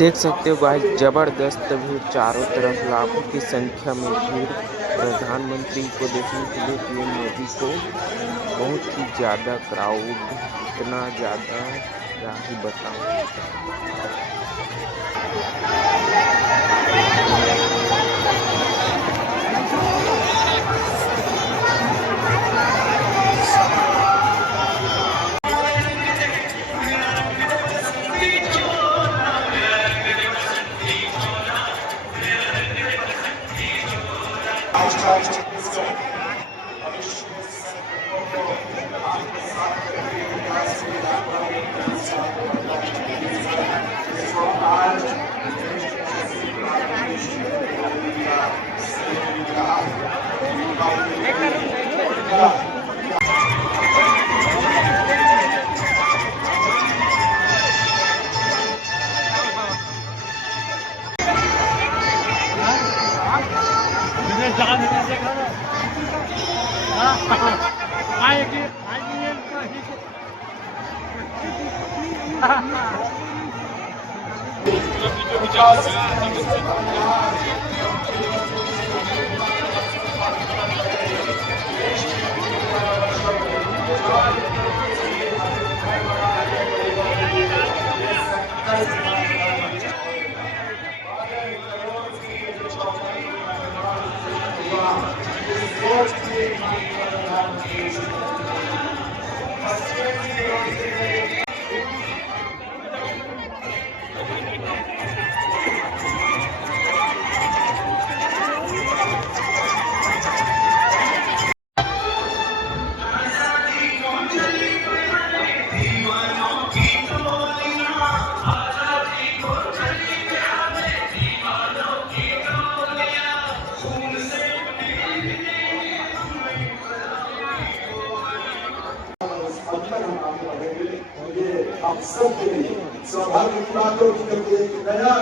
देख सकते हो गाइस, जबरदस्त भीड़, चारों तरफ लाखों की संख्या में भीड़ प्रधानमंत्री को देखने के लिए, पीएम मोदी को। बहुत ही ज़्यादा क्राउड, इतना ज़्यादा क्या ही बताऊं। आप सबके लिए स्वाभाविक बातों की नया